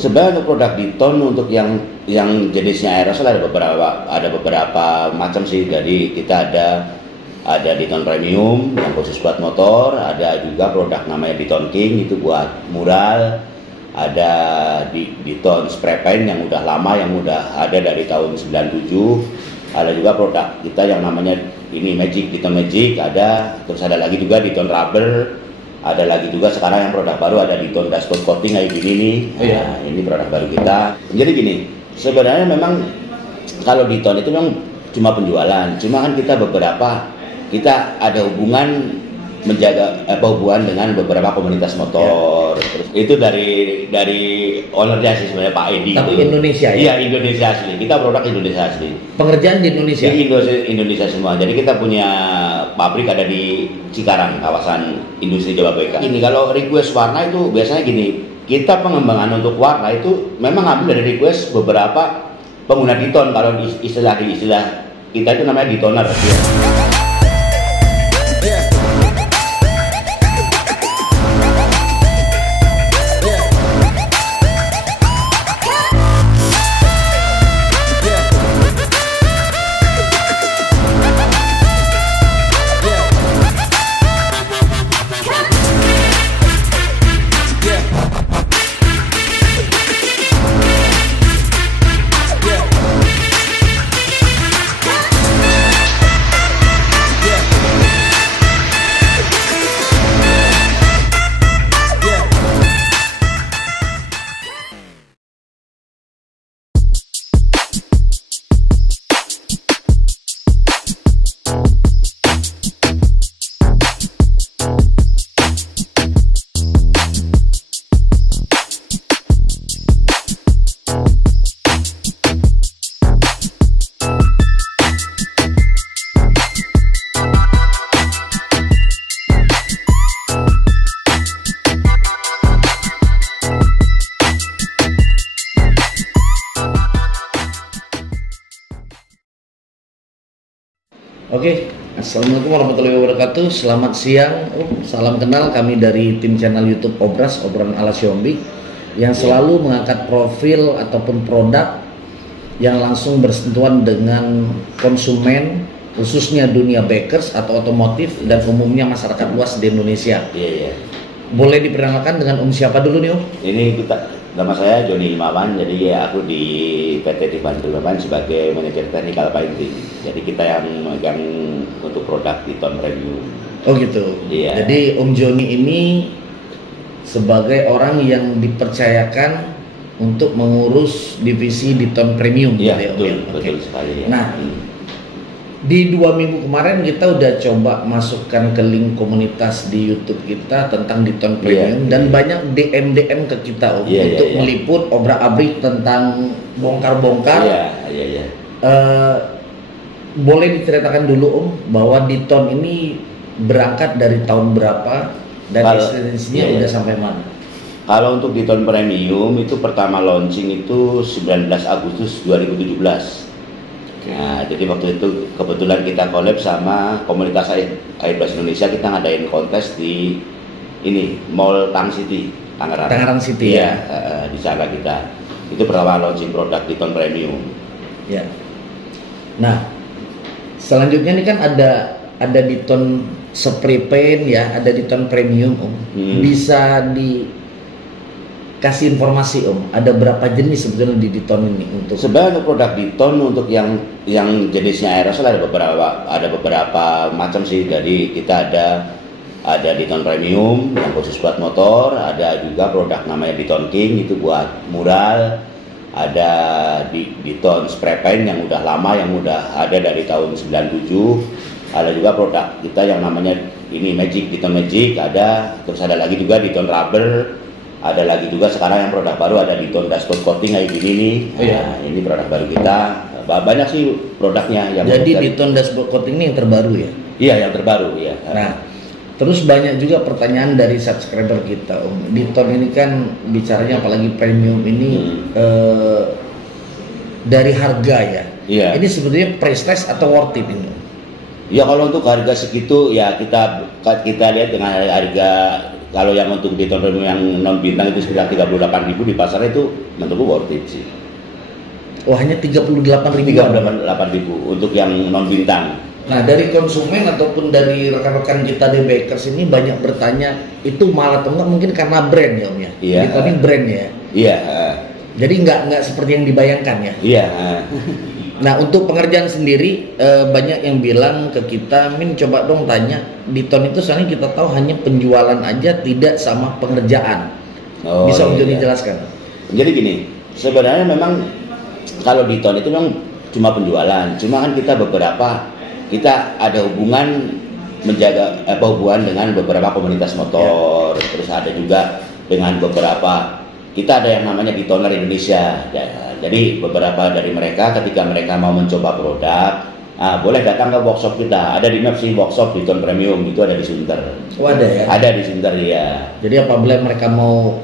Sebenarnya untuk produk Diton untuk yang jenisnya aerosol ada beberapa macam sih. Jadi kita ada Diton Premium yang khusus buat motor, ada juga produk namanya Diton King itu buat mural, ada Diton Spray Paint yang udah lama, yang udah ada dari tahun 97, ada juga produk kita yang namanya ini Diton Magic ada, terus ada lagi juga Diton Rubber. Ada lagi juga sekarang yang produk baru ada Diton Dashboard Coating kayak gini nih. Nah, ini produk baru kita. Jadi gini, sebenarnya memang kalau Diton itu memang cuma penjualan. Cuma kan kita ada hubungan menjaga hubungan dengan beberapa komunitas motor. Terus itu dari ownernya sih sebenarnya Pak Edi. Tapi itu. Indonesia ya? Iya, Indonesia asli. Kita produk Indonesia asli. Pengerjaan di Indonesia? Di Indonesia semua. Jadi kita punya pabrik ada di Cikarang, kawasan industri Jababeka. Ini kalau request warna itu biasanya gini, kita pengembangan untuk warna itu memang ambil dari request beberapa pengguna Diton. Kalau istilah kita itu namanya Ditoner. Ya. Oke, assalamualaikum warahmatullahi wabarakatuh. Selamat siang, salam kenal. Kami dari tim channel YouTube Obras, Obrolan ala Xiaomi, yang selalu mengangkat profil ataupun produk yang langsung bersentuhan dengan konsumen, khususnya dunia bikers atau otomotif dan umumnya masyarakat luas di Indonesia. Iya. Boleh diperkenalkan dengan siapa dulu nih, Om? Ini nama saya Joni Himawan, jadi aku di PT Dibantu sebagai manajer teknikal painting. Jadi kita yang megang untuk produk Diton Premium. Oh gitu. Iya. Jadi Om Joni ini sebagai orang yang dipercayakan untuk mengurus divisi Diton Premium. Iya, gitu, betul, betul sekali. Ya. Nah, di 2 minggu kemarin kita udah coba masukkan ke link komunitas di YouTube kita tentang Diton Premium, dan banyak DM ke kita, Om, untuk meliput obrak-abrik tentang bongkar-bongkar. Iya. Boleh diceritakan dulu, Om, bahwa Diton ini berangkat dari tahun berapa dan esensinya udah sampai mana? Kalau untuk Diton Premium itu pertama launching itu 19 Agustus 2017. Nah, jadi waktu itu kebetulan kita collab sama komunitas Airbus Indonesia, kita ngadain kontes di ini Mall Tang City, Tangerang City ya. Di sana kita. Itu pertama launching produk Diton Premium. Ya. Nah, selanjutnya ini kan ada Diton Spray Paint ya, ada Diton Premium, Om. Bisa kasih informasi, Om, ada berapa jenis sebetulnya di Diton ini untuk? Sebenarnya untuk produk Diton untuk yang jenisnya aerosol ada beberapa macam sih. Jadi kita ada Diton Premium yang khusus buat motor, ada juga produk namanya Diton King itu buat mural, ada Diton Spray Paint yang udah lama, yang udah ada dari tahun 97, ada juga produk kita yang namanya ini Diton Magic ada, terus ada lagi juga Diton Rubber. Ada lagi juga sekarang yang produk baru ada Diton Dashboard Coating kayak gini nih. Nah, ini produk baru kita. Banyak sih produknya yang. Jadi Diton Dashboard Coating ini yang terbaru ya? Iya, yang terbaru ya. Nah, terus banyak juga pertanyaan dari subscriber kita, Om. Diton ini kan bicaranya apalagi premium ini dari harga ya. Iya. Ini sebetulnya price atau worth it ini? Ya kalau untuk harga segitu ya kita lihat dengan harga kalau yang untuk Diton Premium yang non bintang itu sekitar 38.000 di pasar itu menurutku worth it sih. Oh, hanya 38.000. 38.000 untuk yang non bintang. Nah, dari konsumen ataupun dari rekan-rekan kita di Bakers ini banyak bertanya, itu malah atau enggak mungkin karena brand ya Om ya? Iya. Diton ini brand ya? Iya. Jadi nggak seperti yang dibayangkan ya? Iya. Nah, untuk pengerjaan sendiri banyak yang bilang ke kita, Min coba dong tanya, Diton itu soalnya kita tahu hanya penjualan aja, tidak sama pengerjaan. Bisa Om Joni jelaskan? Jadi gini, sebenarnya memang kalau Diton itu memang cuma penjualan, cuma kan kita ada hubungan menjaga hubungan dengan beberapa komunitas motor, terus ada juga dengan beberapa, kita ada yang namanya Ditoner Indonesia. Jadi beberapa dari mereka ketika mereka mau mencoba produk, boleh datang ke workshop kita. Ada di Mapsi workshop Diton Premium, itu ada di Sunter. Oh, ada ya? Ada di Sunter ya. Jadi apabila mereka mau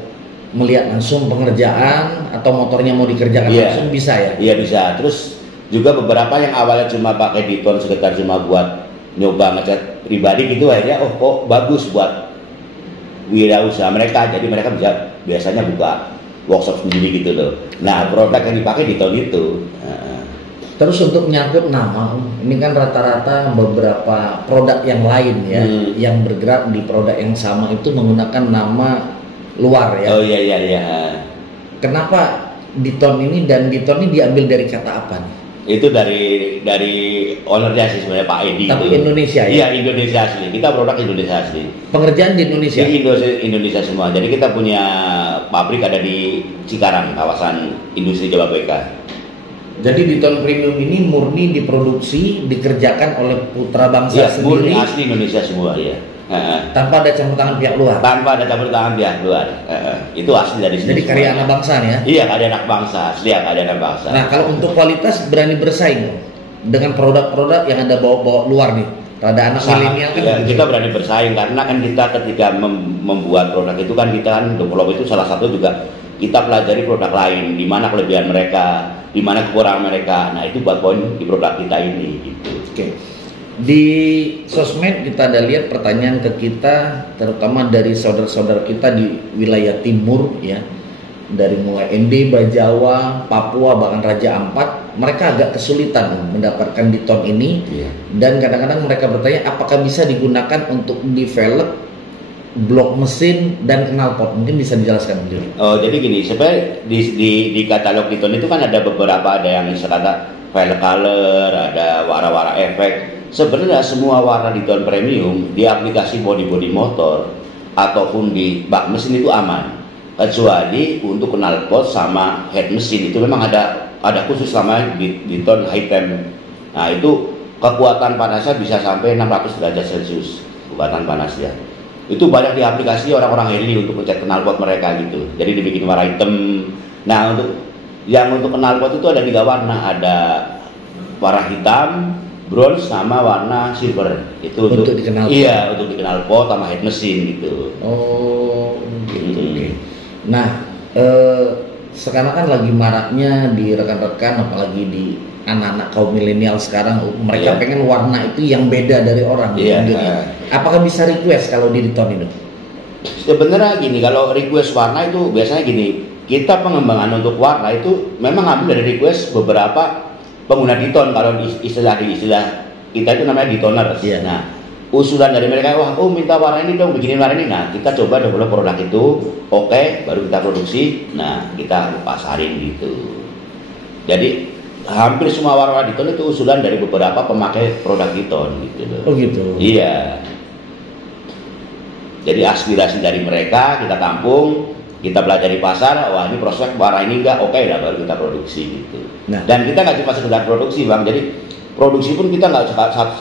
melihat langsung pengerjaan atau motornya mau dikerjakan langsung bisa ya? Iya bisa. Terus juga beberapa yang awalnya cuma pakai Diton sekitar cuma buat nyoba ngecat pribadi gitu akhirnya kok bagus buat wirausaha mereka. Jadi mereka biasanya buka workshop sendiri gitu loh. Nah, produk yang dipakai Diton itu. Terus untuk menyangkut nama, ini kan rata-rata beberapa produk yang lain ya, yang bergerak di produk yang sama itu menggunakan nama luar ya. Oh iya. Kenapa Diton ini, dan Diton ini diambil dari kata apa nih? Itu dari ownernya sih sebenarnya Pak Edi. Tapi itu. Indonesia ya? Iya, Indonesia asli. Kita produk Indonesia asli. Pengerjaan di Indonesia? Di Indonesia semua. Jadi kita punya pabrik ada di Cikarang, kawasan industri Jababeka. Jadi Diton Premium ini murni diproduksi, dikerjakan oleh putra bangsa sendiri. Murni asli Indonesia semua ya. Tanpa ada campur tangan pihak luar. Tanpa ada campur tangan pihak luar. Itu asli dari sini. Jadi karya anak bangsa nih ya? Iya, karya anak bangsa, asli ya karya anak bangsa. Nah, kalau untuk kualitas berani bersaing dengan produk-produk yang ada bawa luar nih. Rada anak milenial kan. Ya, kita berani bersaing karena kan kita ketika membuat produk itu kan kita kan develop itu salah satu juga kita pelajari produk lain, di mana kelebihan mereka, di mana kekurangan mereka. Nah, itu buat poin di produk kita ini gitu. Oke. Di sosmed kita ada lihat pertanyaan ke kita, terutama dari saudara-saudara kita di wilayah timur ya, dari mulai ND, Bajawa, Papua, bahkan Raja Ampat, mereka agak kesulitan mendapatkan Diton ini. Dan kadang-kadang mereka bertanya apakah bisa digunakan untuk develop blok mesin dan knalpot. Mungkin bisa dijelaskan dulu. Oh, jadi gini, sebenarnya di katalog Diton itu kan ada beberapa, ada yang sekata velg color, ada warna-warna efek. Sebenarnya semua warna Diton Premium di aplikasi body motor ataupun di bak mesin itu aman, kecuali untuk knalpot sama head mesin itu memang ada khusus sama Diton High Temp. Nah, itu kekuatan panasnya bisa sampai 600 derajat Celcius kekuatan panasnya. Itu banyak di aplikasi orang-orang Harley untuk ngecek knalpot mereka gitu. Jadi dibikin warna hitam. Nah, untuk knalpot itu ada 3 warna, ada warna hitam, bronze sama warna silver. Itu untuk dikenal. Iya, untuk dikenal pot sama head mesin gitu. Oh, gitu. Oke. Nah, sekarang kan lagi maraknya di rekan-rekan, apalagi di anak-anak kaum milenial sekarang, mereka pengen warna itu yang beda dari orang. Apakah bisa request kalau di Diton itu? Sebenarnya gini, kalau request warna itu biasanya gini, kita pengembangan untuk warna itu memang ambil dari request beberapa pengguna Diton. Kalau istilah kita itu namanya Ditoner. Nah, usulan dari mereka, minta warna ini dong, bikinin warna ini. Nah, kita coba develop produk itu, baru kita produksi. Nah, kita pasarin gitu. Jadi hampir semua warna Diton itu usulan dari beberapa pemakai produk Diton gitu loh. Oh gitu. Iya. Jadi aspirasi dari mereka kita tampung, kita pelajari pasar, ini prospek warna ini enggak, lah baru kita produksi gitu. Nah, dan kita nggak cuma sekedar produksi Bang, jadi produksi pun kita nggak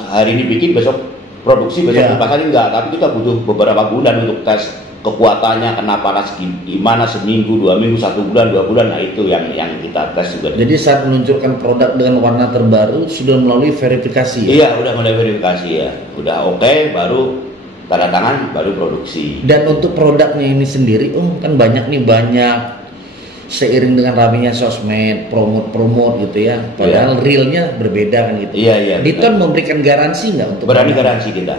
hari ini bikin besok produksi besok dipasarin enggak, tapi kita butuh beberapa bulan untuk tes kekuatannya, kena panas gimana, seminggu, 2 minggu, 1 bulan, 2 bulan. Nah, itu yang kita tes juga. Jadi saat menunjukkan produk dengan warna terbaru sudah melalui verifikasi. Iya, udah mulai verifikasi ya, udah baru tanda tangan, baru produksi. Dan untuk produknya ini sendiri, kan banyak seiring dengan ramainya sosmed, promote gitu ya. Padahal realnya berbeda kan gitu. Iya. Diton memberikan garansi nggak untuk? Berani garansi kita.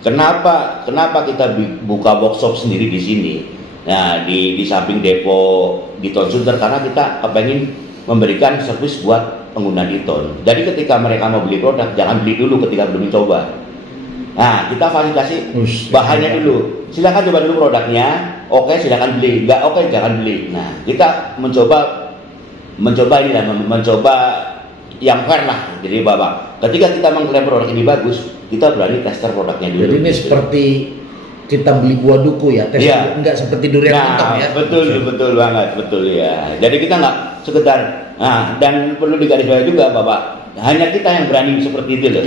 Kenapa kita buka workshop sendiri di sini? Nah, di samping depo Diton Sunter, karena kita pengen memberikan servis buat pengguna Diton. Jadi ketika mereka mau beli produk, jangan beli dulu ketika belum mencoba. Nah, kita fasilitasi bahannya dulu. Silakan coba dulu produknya. Oke, silakan beli. Enggak oke, jangan beli. Nah, kita mencoba yang fair lah. Jadi Bapak, ketika kita mengklaim produk ini bagus, kita berani tester produknya dulu. Jadi ini seperti kita beli buah duku ya, tes enggak seperti durian mentah ya. Betul banget, betul ya. Jadi kita nggak sekedar, dan perlu digarisbawahi juga Bapak, hanya kita yang berani seperti itu loh.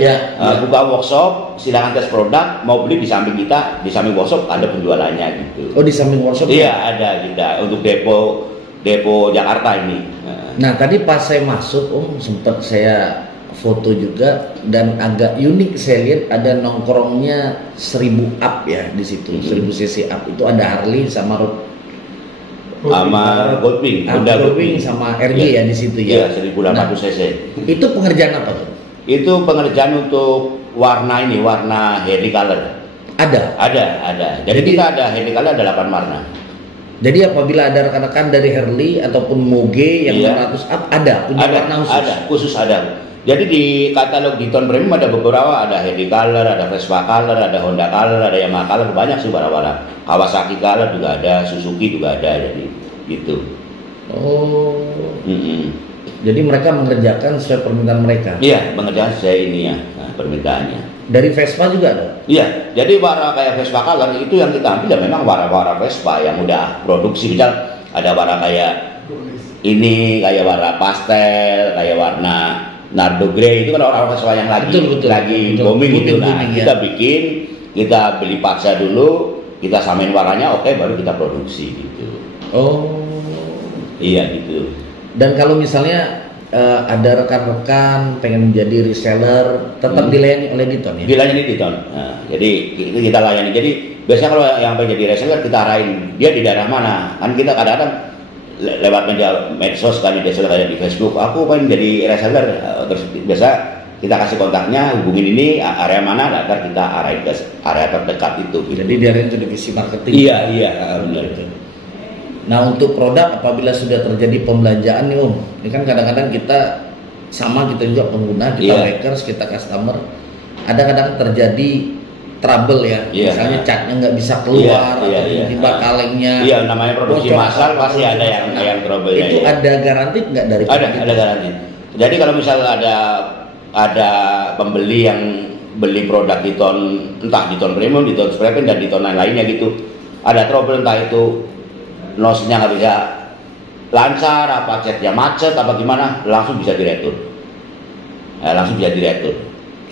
Buka workshop, silakan tes produk, mau beli di samping kita, di samping workshop ada penjualannya gitu. Oh, di samping workshop? Iya, ada kita untuk depo Jakarta ini. Nah, tadi pas saya masuk, sempat saya foto juga, dan agak unik saya lihat ada nongkrongnya 1000 up ya di situ. 1000 cc up itu ada Harley sama Goldwing, sama RG ya di situ ya. Iya, 1800 cc. Itu pengerjaan apa tuh? Itu pengerjaan untuk warna Harley color. Ada. Jadi kita ada Harley color, ada 8 warna. Jadi apabila ada rekan-rekan dari Harley ataupun Moge yang 100 up punya warna khusus. Ada. Jadi di katalog Diton Premium ada beberapa, ada Harley color, ada Vespa color, ada Honda color, ada Yamaha color, banyak sih warna-warna. Kawasaki color juga ada, Suzuki juga ada, jadi gitu. Jadi mereka mengerjakan sesuai permintaan mereka. Iya, mengerjakan sesuai ini ya, permintaannya. Dari Vespa juga ada? Iya, jadi warna kayak Vespa color itu yang kita ambil ya memang warna-warna Vespa yang udah produksi. Misal ada warna kayak ini, kayak warna pastel, kayak warna Nardo Grey, itu kan orang-orang Vespa yang lagi booming gitu. Nah, kita bikin, kita beli paksa dulu, kita samain warnanya, oke, baru kita produksi gitu. Iya gitu. Dan kalau misalnya ada rekan-rekan pengen menjadi reseller, tetap dilayani oleh Diton ya? Dilayani Diton. Nah, jadi itu kita layani. Jadi biasanya kalau yang pengen jadi reseller kita arahin dia di daerah mana. Kan kita kadang-kadang lewat media medsos kan, kayak di Facebook, aku pengen jadi reseller, terus biasa kita kasih kontaknya, hubungin ini area mana, agar kita arahin ke area terdekat itu gitu. Jadi diarahin ke divisi marketing. Iya benar itu. Nah, untuk produk apabila sudah terjadi pembelanjaan nih ini kan kadang-kadang kita juga pengguna, kita makers, kita customer, ada kadang terjadi trouble ya, misalnya catnya nggak bisa keluar, atau tiba-tiba kalengnya. Iya, namanya produksi massal pasti ada yang trouble. Itu ada garansi nggak dari? Ada garansi. Jadi kalau misal ada pembeli yang beli produk Diton, entah Diton Premium, Diton Spraypen dan Diton lainnya gitu, ada trouble entah itu nosnya nggak bisa lancar, apa catnya macet, apa gimana, langsung bisa diretur.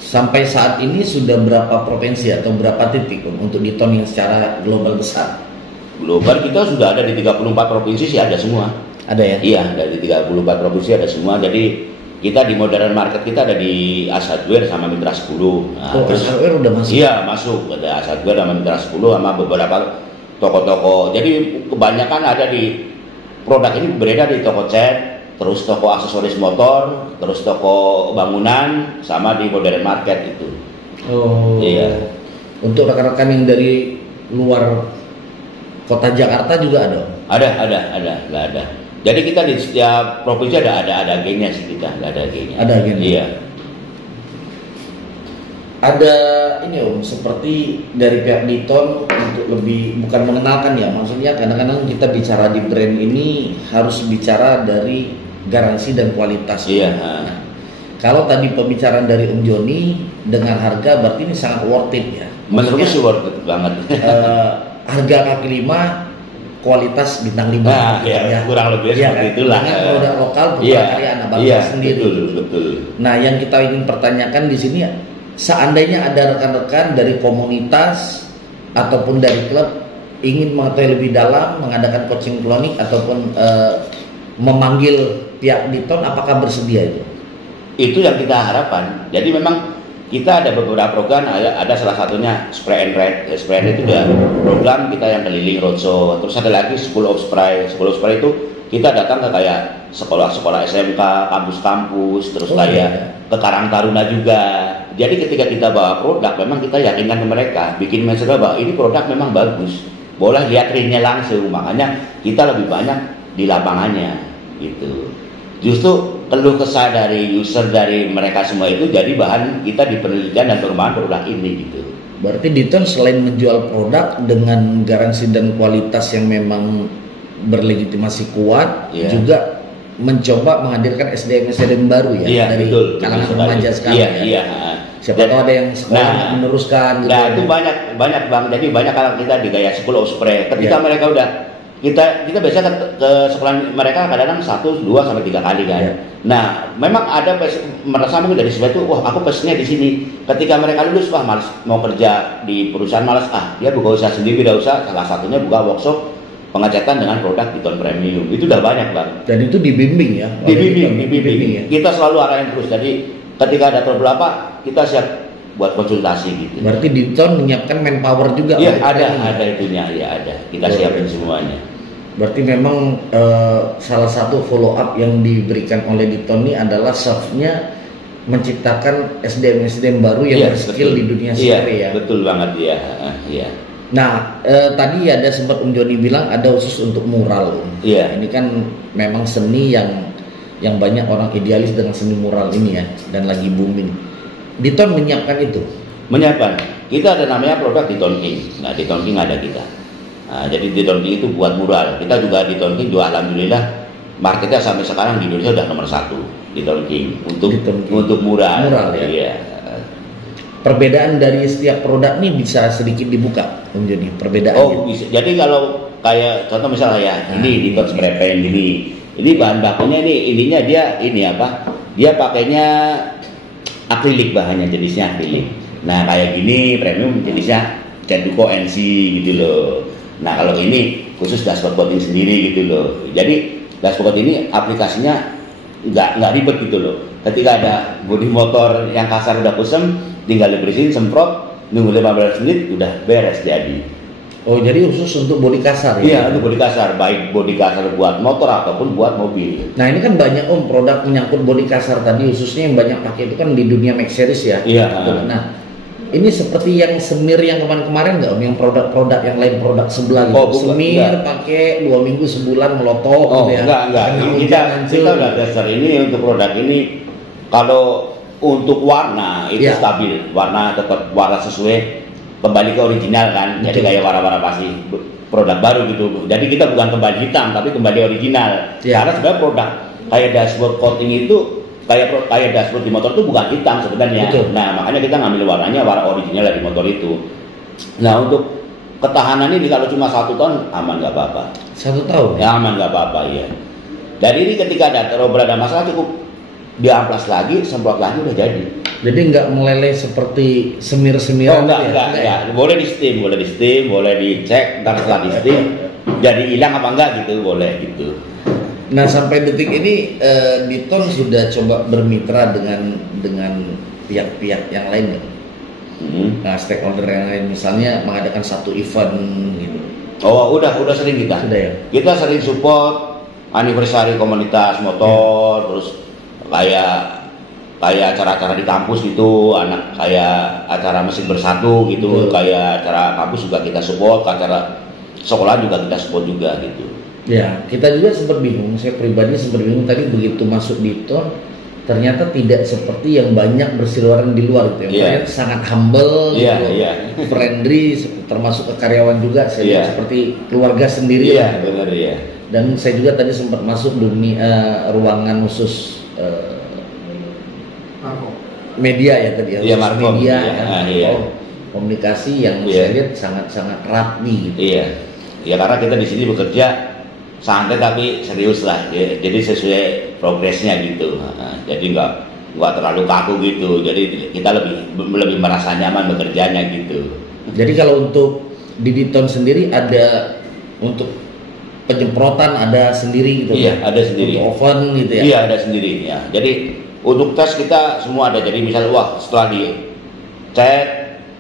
Sampai saat ini sudah berapa provinsi atau berapa titik untuk Diton yang secara global besar? Global kita sudah ada di 34 provinsi sih, ada semua. Ada ya? Iya, dari 34 provinsi ada semua. Jadi kita di modern market kita ada di Ashadwear sama Mitra 10. Nah, Ashadwear udah masuk? Iya, masuk. Ada Ashadwear sama Mitra 10 sama beberapa toko-toko. Jadi kebanyakan ada di produk ini beredar di toko cat, terus toko aksesoris motor, terus toko bangunan, sama di modern market itu. Iya. Untuk rekan-rekan yang dari luar kota Jakarta juga ada? Ada. Jadi kita di setiap provinsi ada agennya sih kita, ada agennya. Ada agennya. Iya. Ada ini seperti dari pihak Diton untuk lebih, bukan mengenalkan ya, maksudnya kadang-kadang kita bicara di brand ini harus bicara dari garansi dan kualitas. Iya. Nah, kalau tadi pembicaraan dari Om Joni dengan harga, berarti ini sangat worth it ya. Menurutku sih worth it banget. Harga kaki 5, kualitas bintang 5. Nah, ya, kurang lebih seperti itulah. Dengan produk lokal, bukan karya anak bangsa sendiri. Betul. Nah, yang kita ingin pertanyakan di sini, seandainya ada rekan-rekan dari komunitas ataupun dari klub ingin mengetahui lebih dalam, mengadakan coaching klonik ataupun memanggil pihak Diton, apakah bersedia itu? Itu yang kita harapkan. Jadi memang kita ada beberapa program, ada salah satunya Spray and Ride. Spray and Ride itu udah program kita yang keliling roadshow. Terus ada lagi School of Spray. School of Spray itu kita datang ke kayak sekolah-sekolah SMK, kampus-kampus, terus ke Karang Taruna juga. jadi ketika kita bawa produk, memang kita yakinkan ke mereka, bikin message bahwa ini produk memang bagus, boleh lihat ringnya langsung. Makanya kita lebih banyak di lapangannya, gitu. Justru keluh kesah dari user, dari mereka semua itu jadi bahan kita di penelitian dan pengembangan produk ini, gitu. Berarti Diton selain menjual produk dengan garansi dan kualitas yang memang berlegitimasi kuat, juga mencoba menghadirkan SDM baru ya, dari kalangan remaja sekarang. Siapa tahu ada yang sekolah meneruskan gitu. Nah, itu banyak Bang. Jadi banyak kalau kita di gaya School of Spray. Ketika mereka udah kita biasa ke sekolah mereka kadang-kadang 1, 2 sampai 3 kali kan. Nah, memang ada merasa mungkin dari sebelah itu, wah aku pesennya di sini. Ketika mereka lulus, wah malas mau kerja di perusahaan, malas dia buka usaha sendiri, tidak usah. Salah satunya buka workshop pengecatan dengan produk Diton Premium. Itu udah banyak Bang. Dan itu dibimbing ya? Dibimbing ya? Kita selalu arahin terus. Jadi ketika ada trouble apa, kita siap buat konsultasi gitu. Berarti Diton menyiapkan manpower juga? Iya, ada itunya, ya ada. Kita siapin semuanya. Berarti memang salah satu follow up yang diberikan oleh Diton ini adalah softnya menciptakan SDM baru yang berskill di dunia spray ya? Betul banget ya. Nah, tadi ada sempat Om Joni bilang ada khusus untuk mural. Ini kan memang seni yang banyak orang idealis dengan seni mural ini ya, dan lagi booming. Diton menyiapkan itu? Menyiapkan. Kita ada namanya produk Diton King. Nah, Diton King ada kita. Nah, jadi Diton King itu buat mural. Kita juga Diton King juga alhamdulillah marketnya sampai sekarang di Indonesia udah nomor 1 Diton King untuk mural. Mural ya. Iya. Perbedaan dari setiap produk ini bisa sedikit dibuka, Om Joni, perbedaan. Bisa. Jadi kalau kayak contoh misalnya ya, ini Diton spray paint ini bahan bakunya ininya dia pakainya akrilik, bahannya jenisnya akrilik. Nah kayak gini premium jenisnya Cenduko NC gitu loh. Nah kalau ini khusus dashboard coating sendiri gitu loh. Jadi dashboard ini aplikasinya nggak ribet gitu loh. Ketika ada bodi motor yang kasar udah kusem, tinggal dibersihin, semprot, nunggu 15 menit udah beres jadi. Oh, jadi khusus untuk bodi kasar ya? Iya, untuk bodi kasar, baik bodi kasar buat motor ataupun buat mobil. Nah, ini kan banyak produk menyangkut bodi kasar tadi, khususnya yang banyak pakai itu kan di dunia Max Series ya. Iya. Nah, ini seperti yang semir yang kemarin nggak Om, yang produk-produk yang lain, produk sebelah gitu. Semir pakai 2 minggu sebulan melotok gitu ya. Enggak. Kita udah dasar ini untuk produk ini. Kalau untuk warna itu stabil, warna tetap warna sesuai, kembali ke original kan. Jadi kayak warna-warna pasti produk baru gitu. Jadi kita bukan kembali hitam tapi kembali original. Karena sebenarnya produk kayak dashboard coating itu kayak dashboard di motor itu bukan hitam sebenarnya. Nah makanya kita ngambil warnanya warna original dari motor itu. Nah untuk ketahanan ini kalau cuma 1 tahun aman nggak apa-apa. 1 tahun? Ya aman nggak apa-apa ya. Jadi ini ketika ada masalah cukup diamplas lagi, semprot lagi udah jadi. Jadi nggak meleleh seperti semir-semiran? Enggak. Boleh di steam, boleh dicek. Ntar setelah di steam jadi hilang apa enggak gitu, boleh gitu. Nah sampai detik ini Diton sudah coba bermitra dengan pihak-pihak yang lain kan? Nah stakeholder yang lain, misalnya mengadakan satu event gitu. Oh udah sering kita. Sudah ya? Kita sering support anniversary komunitas motor, terus kayak acara-acara di kampus gitu, kayak acara mesin bersatu gitu, kayak acara kampus juga kita support, acara sekolah juga kita support juga gitu. Ya, kita juga sempat bingung, saya pribadi sempat bingung tadi begitu masuk Diton, ternyata tidak seperti yang banyak berseliweran di luar gitu ya. Sangat humble, friendly, termasuk ke karyawan juga, saya lihat seperti keluarga sendiri. Iya, benar ya. Dan saya juga tadi sempat masuk dunia ruangan khusus media ya tadi ya, media komunikasi yang saya lihat sangat rapi gitu. Iya, karena kita di sini bekerja santai tapi serius lah, jadi sesuai progresnya gitu. Jadi nggak terlalu kaku gitu. Jadi kita lebih merasa nyaman bekerjanya gitu. Jadi kalau untuk di Diton sendiri ada untuk penyemprotan ada sendiri gitu? Iya, ada sendiri. Untuk oven gitu ya? Iya, ada sendiri ya. Jadi untuk tes kita semua ada. Jadi misalnya setelah dicek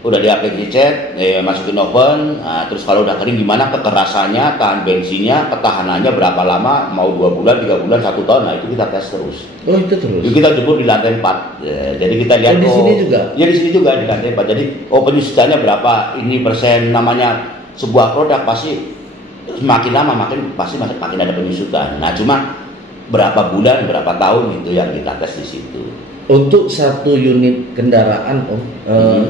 udah di aplikasi cat, masukin oven, nah, terus kalau udah kering gimana kekerasannya, tahan bensinnya, ketahanannya berapa lama, mau 2 bulan, 3 bulan, 1 tahun, nah itu kita tes terus. Oh itu terus? Jadi kita jebur di lantai 4, jadi kita lihat di sini juga? Ya di sini juga di lantai 4, jadi penyusutannya berapa, ini persen, namanya sebuah produk pasti semakin lama pasti makin ada penyusutan. Nah cuma berapa bulan, berapa tahun itu yang kita tes di situ. Untuk satu unit kendaraan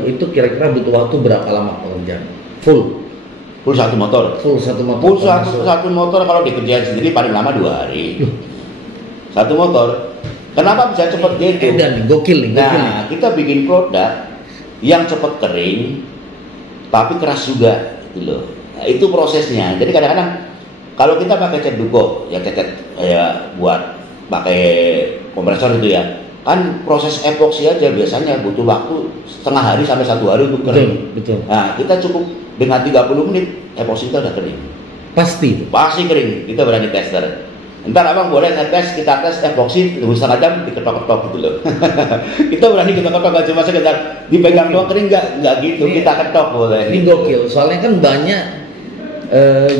itu kira-kira butuh waktu berapa lama pengerjaan? Full satu motor. Full satu motor. Full satu motor kalau dikerjain sendiri paling lama 2 hari. Satu motor. Kenapa bisa cepat gitu? Dan gokil nih. Nah, kita bikin produk yang cepat kering tapi keras juga gitu loh. Nah, itu prosesnya. Jadi kadang-kadang kalau kita pakai cat duko, ya cat buat pakai kompresor itu ya. Kan proses epoksi aja biasanya butuh waktu setengah hari sampai 1 hari untuk kering. Betul. Nah, kita cukup dengan 30 menit epoksi kita udah kering. Pasti Kering. Kita berani tester. Ntar abang boleh kita tes epoksi 1,5 jam diketok-ketok gitu loh. Kita berani ketok-ketok, nggak cuma sekedar dipegang doang kering, nggak gitu. Ini, kita ketok boleh. Ini gokil. Soalnya kan banyak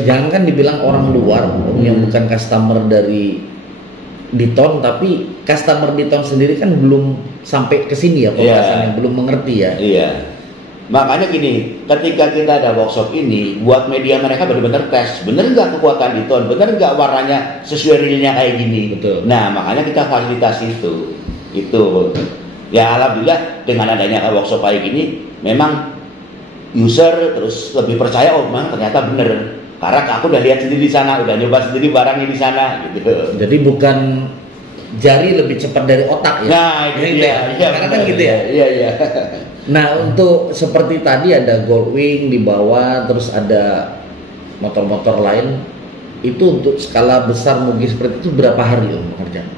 jangan kan dibilang orang luar yang bukan customer dari Diton, tapi customer Diton sendiri kan belum sampai ke sini ya pembahasannya, belum mengerti ya. Iya. Makanya gini, ketika kita ada workshop ini, buat media mereka benar-benar tes, bener nggak kekuatan Diton, bener nggak warnanya sesuai realnya kayak gini. Betul. Nah, makanya kita fasilitasi itu. Ya alhamdulillah dengan adanya workshop kayak gini, memang user terus lebih percaya, oh memang ternyata bener. Karena aku udah lihat sendiri di sana, udah nyoba sendiri barangnya di sana, gitu. Jadi bukan jari lebih cepat dari otak ya? Nah, gitu ya. Karena kan gitu ya. Iya. Nah, untuk seperti tadi ada Goldwing di bawah, terus ada motor-motor lain. Itu untuk skala besar moge seperti itu berapa hari mengerjakan?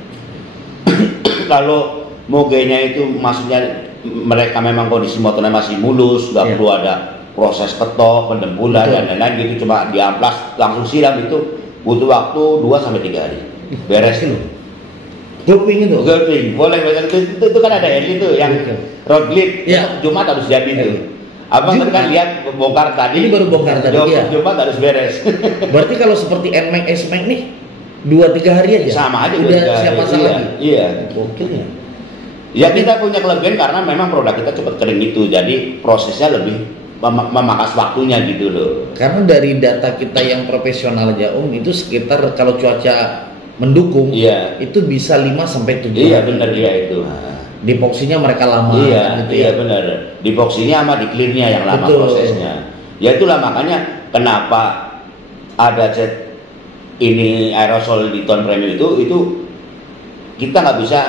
Kalau mogenya itu maksudnya mereka memang kondisi motornya masih mulus, nggak perlu ada proses ketok, pendempulan dan lain-lain gitu, cuma diamplas langsung siram, itu butuh waktu 2-3 hari. Beres itu. Goldwing itu? Goldwing, boleh itu kan ada itu yang road glide, Jumat harus jadi itu. Abang kan lihat bongkar tadi. Ini baru bongkar tadi ya. Jumat harus beres. Berarti kalau seperti NMAX, S-Max nih 2-3 hari aja? Sama aja. Udah siap pasang lagi? Iya. Gokil ya. Ya kita punya kelebihan karena memang produk kita cepat kering itu, jadi prosesnya lebih memakas waktunya gitu loh. Karena dari data kita yang profesional aja itu sekitar kalau cuaca mendukung itu bisa 5-7 hari. Iya benar itu. Dipoksinya mereka lama gitu ya. Iya benar. Dipoksinya sama di clearnya yang lama prosesnya. Ya itulah makanya kenapa ada cat ini aerosol Diton Premium itu kita nggak bisa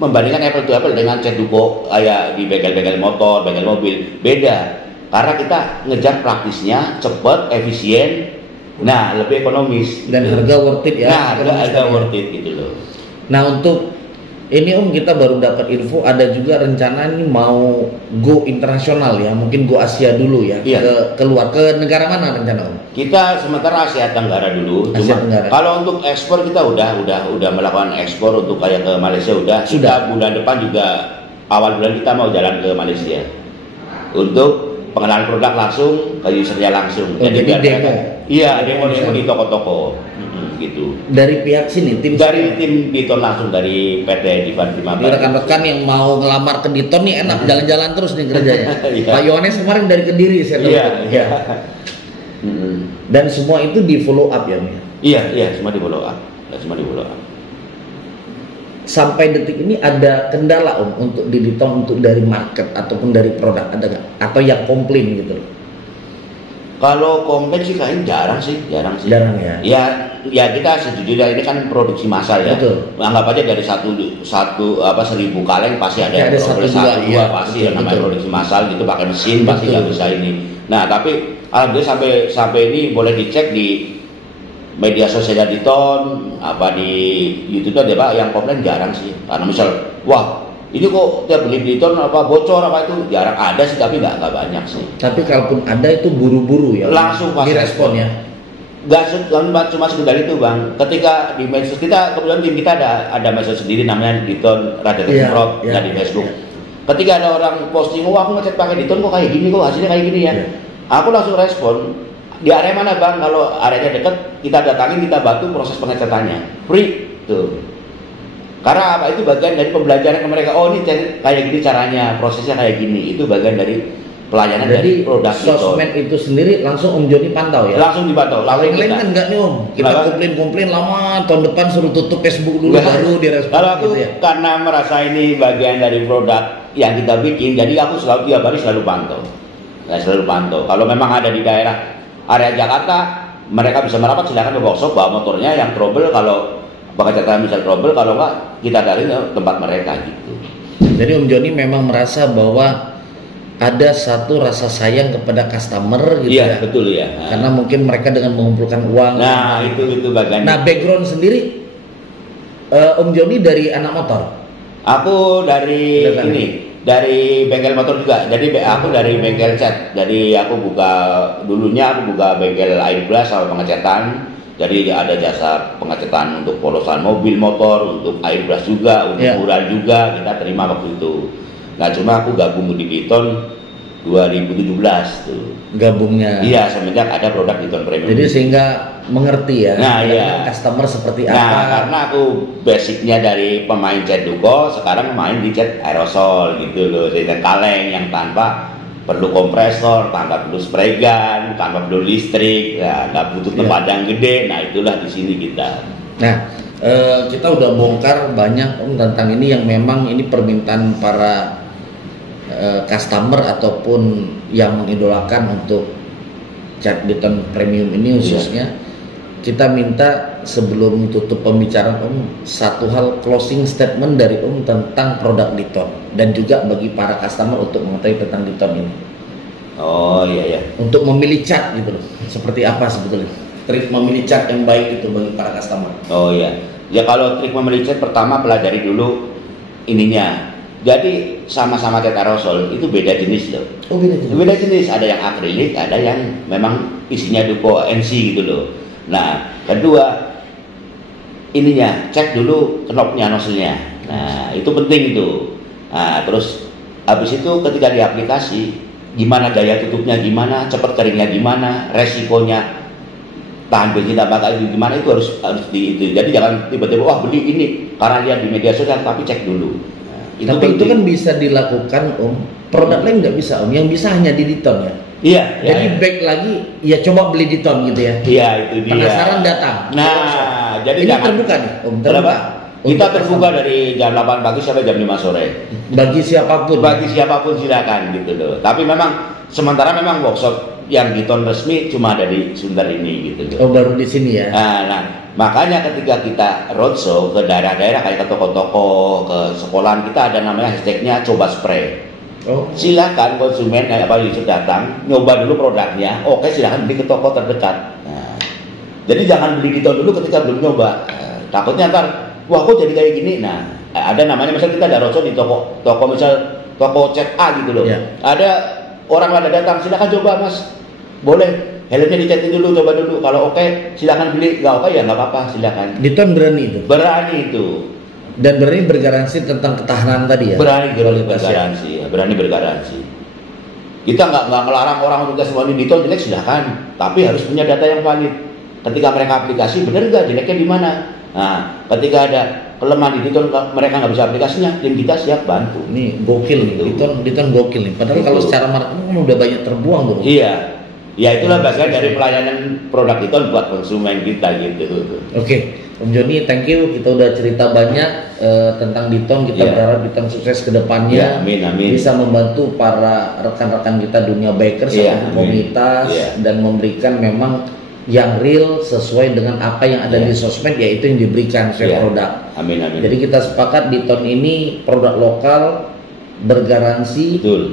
membandingkan apple to apple dengan cat duko kayak di bengkel-bengkel motor, bengkel mobil. Beda. Karena kita ngejar praktisnya, cepat, efisien, nah lebih ekonomis dan harga worth it ya. Nah harga worth it gitu loh. Nah untuk ini kita baru dapat info ada juga rencana ini mau go internasional ya, mungkin go Asia dulu ya. Keluar ke negara mana rencana Kita sementara Asia Tenggara dulu. Kalau untuk ekspor kita udah melakukan ekspor untuk kayak ke Malaysia sudah. Kita bulan depan juga awal bulan kita mau jalan ke Malaysia untuk pengenalan produk langsung ke usernya langsung. Jadi demo. Iya, demo di toko-toko. Gitu. Dari pihak sini tim Diton langsung dari PT Divan Prima. Rekan-rekan yang mau ngelamar ke Diton nih enak jalan-jalan terus nih kerjanya. Pak Yohanes kemarin dari Kediri saya tahu. Iya. Dan semua itu di follow up ya, Mia? Iya, semua di follow up. Sampai detik ini ada kendala untuk di Diton untuk dari market ataupun dari produk ada nggak? Atau yang komplain gitu? Kalau komplain sih kayaknya jarang sih. Jarang ya. Ya kita sejujurnya ini kan produksi massal ya. Betul. Anggap aja dari 1.000 kaleng pasti ada yang satu dua pasti yang namanya produksi massal gitu pakai mesin pasti nggak bisa ini. Nah tapi alhamdulillah sampai ini boleh dicek di media sosial Diton, apa di YouTube ada Pak yang komplain jarang sih. Karena misal, wah ini kok tiap beli Diton apa bocor apa itu jarang ada sih, tapi nggak banyak sih. Tapi kalaupun ada itu buru-buru ya. Langsung pas direspon ya. Nggak cuma sekedar itu Bang. Ketika di medsos kita kebetulan tim kita ada medsos sendiri namanya Diton Radiator Prop di Facebook. Ketika ada orang posting, aku ngecat pakai Diton kok kayak gini, kok hasilnya kayak gini ya. Aku langsung respon, di area mana bang? Kalau areanya deket, kita datangin, kita bantu proses pengecatannya, free tuh. Karena apa? Itu bagian dari pembelajaran ke mereka. Oh ini kayak gini caranya, prosesnya kayak gini. Itu bagian dari pelayanan dari produk sosmed itu sendiri langsung Om Joni pantau ya? Langsung dipantau. Yang lain kan enggak nih Om. Kita komplain lama, tahun depan suruh tutup Facebook dulu baru direspon. Kalau aku gitu ya? Karena merasa ini bagian dari produk yang kita bikin, jadi aku selalu tiap hari selalu pantau. Selalu pantau. Kalau memang ada di daerah area Jakarta, mereka bisa merapat, silakan ke workshop bawa motornya yang trouble. Kalau pekerjaan misal trouble, kalau enggak kita dari tempat mereka gitu. Jadi Om Joni memang merasa bahwa ada satu rasa sayang kepada customer gitu ya. Iya, betul ya. Karena mungkin mereka dengan mengumpulkan uang. Nah, itu bagian. Nah, background sendiri Om Joni dari anak motor. Aku dari dari bengkel motor juga. Jadi aku dari bengkel cat. Jadi aku dulunya aku buka bengkel airbrush sama pengecatan. Jadi ada jasa pengecatan untuk polosan mobil motor, untuk airbrush juga, untuk mural juga kita terima waktu itu. Nah cuma aku gabung di Diton 2017 tuh. Gabungnya. Iya, semenjak ada produk Diton Premium. Jadi sehingga mengerti ya. Nah iya. Customer seperti apa. Nah karena aku basicnya dari pemain cat duko, sekarang main di cat aerosol gitu loh. Jadi kaleng yang tanpa perlu kompresor, tanpa perlu spray gun, tanpa perlu listrik, ya, nggak butuh tempat yang gede. Nah itulah di sini kita. Nah kita udah bongkar banyak Om tentang ini yang memang ini permintaan para customer ataupun yang mengidolakan untuk cat Diton Premium ini khususnya. Kita minta sebelum tutup pembicaraan Om, satu hal closing statement dari Om tentang produk Diton dan juga bagi para customer untuk mengetahui tentang Diton ini. Oh iya. Untuk memilih cat gitu loh, seperti apa sebetulnya trik memilih cat yang baik itu bagi para customer? Oh iya. Ya kalau trik memilih cat pertama pelajari dulu ininya. Jadi sama-sama cat aerosol itu beda jenis loh. Oh beda jenis. Beda jenis, ada yang akrilik, ada yang memang isinya duko NC gitu loh. Nah, kedua ininya cek dulu knopnya nozzle-nya. Nah, itu penting itu. Nah, terus habis itu ketika di aplikasi gimana daya tutupnya, gimana cepat keringnya, gimana resikonya tahan bensin apa itu gimana, itu harus di itu. Jadi jangan tiba-tiba wah beli ini karena lihat di media sosial, tapi cek dulu. Nah, tapi itu kan bisa dilakukan Om. Produk lain nggak bisa Om. Yang bisa hanya di Diton ya. Iya. Jadi back lagi, ya coba beli Diton gitu ya. Iya itu dia. Penasaran datang. Nah, jadi ini terbuka nih Om. Terbuka. Kita terbuka dari jam 8 pagi sampai jam 5 sore. Bagi siapapun. Bagi siapapun silakan gitu loh. Tapi memang sementara memang workshop yang Diton resmi cuma ada di Sunter ini gitu loh. Oh baru di sini ya. Nah, makanya ketika kita roadshow ke daerah-daerah kayak ke toko-toko, ke sekolahan, kita ada namanya hashtagnya coba spray. Oh. Silakan konsumen kayak apa Yusuf datang, nyoba dulu produknya. Oke, silakan beli ke toko terdekat. Nah, jadi jangan beli Diton dulu ketika belum nyoba. Takutnya ntar, wah kok jadi kayak gini. Nah, ada namanya misal kita ada roadshow di toko misal toko cat A gitu loh. Yeah. Ada orang ada datang, silakan coba Mas. Boleh. Helmnya dicatin dulu, coba dulu. Kalau oke, silakan beli. Nggak oke ya nggak apa-apa, silakan. Diton berani itu. Berani itu. Dan berani bergaransi tentang ketahanan tadi ya. Berani bergaransi, ya. Berani bergaransi. Kita nggak melarang orang untuk tes warning Diton jelek silahkan, tapi harus punya data yang valid. Ketika mereka aplikasi, benar nggak jeleknya di mana? Nah, ketika ada kelemahan di Diton mereka nggak bisa aplikasinya, tim kita siap bantu. Ini gokil nih, Diton gokil nih. Padahal kalau secara marketing udah banyak terbuang tuh. Iya. Ya itulah bagian dari pelayanan produk Diton buat konsumen kita gitu. Oke. Om Joni, thank you. Kita udah cerita banyak tentang Diton. Kita berharap Diton sukses ke depannya. Amin. Bisa membantu para rekan-rekan kita dunia bikers, komunitas, dan memberikan memang yang real sesuai dengan apa yang ada di sosmed, yaitu yang diberikan sesuai produk. Amin. Jadi kita sepakat Diton ini produk lokal, bergaransi. Betul.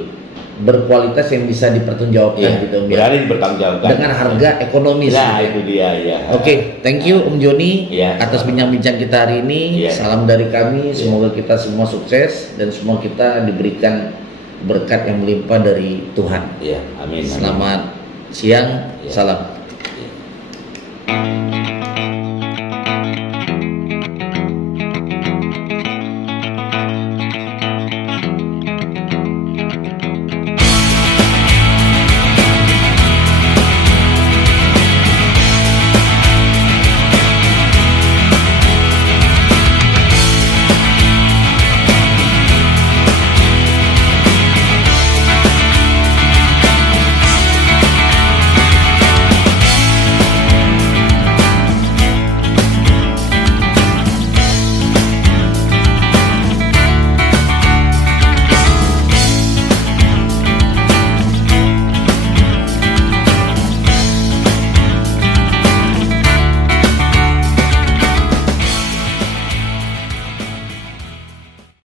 Berkualitas yang bisa dipertanggungjawabkan gitu berani dipertanggungjawabkan dengan harga ekonomis. Nah itu dia ya. Oke, thank you Om Joni atas bincang-bincang kita hari ini. Salam dari kami, semoga kita semua sukses dan semua kita diberikan berkat yang melimpah dari Tuhan. Amin. Selamat siang, salam.